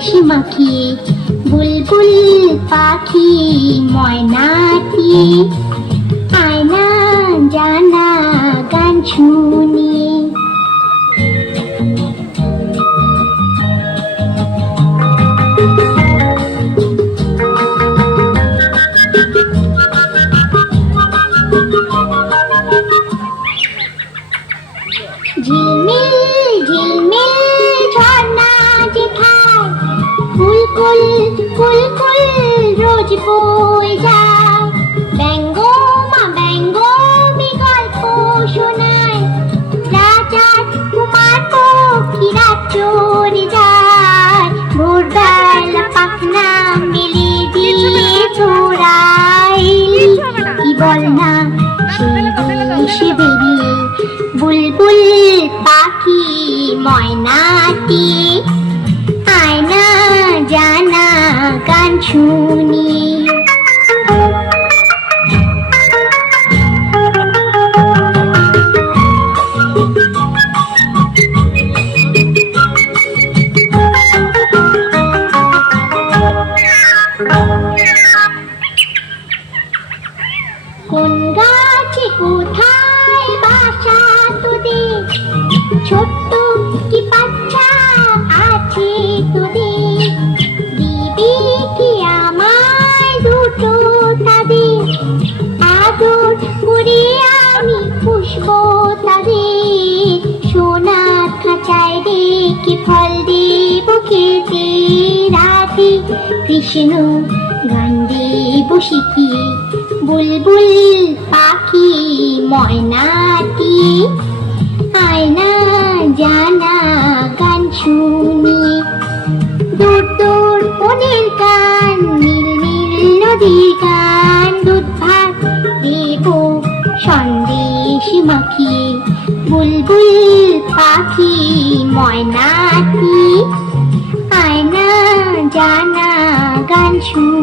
সন্দেশ মাখিয়ে বুলবুল পাখি ময়নাটি আয়না জানা গান শুনি। ঝিলমিল ঝিলমিল ঝর্ণা যেখায় কুলকুল কুলকুল রোজ বয়ে যায়। ব্যঙ্গমা ব্যঙ্গমি গল্প শোনায়, রাজার কুমার পক্ষীরা চড়ে যায়। ভোরবেলা পাখনা মেলে দিয়ে ছোড়াই, কি বল না সেই দেশে বেরিয়ে বুলবুল পাখি ময়নাটি আয়না জানা গান শুনি। কোন গাছে কোথায় বাসা তোদের, ছোট্ট কি বাচ্চা আছে তোদের, দিবি কি আমায় দুটো তাদের, আদর করে আমি পুষবো তাদের। সোনার খাঁচায় রেখে ফল দেব খেতে রাতে, কৃষ্ণ গান দেব শিখিয়ে বুলবুল পাখি ময়নাটি আয়না জানা গান শুনি। দূর দূর বনের গান, নীল নীল নদীর গান, দুধ ভাত দেব সন্দেশ মাখিয়ে বুলবুল পাখি ময়নাটি আয়না জানা গান শুনি।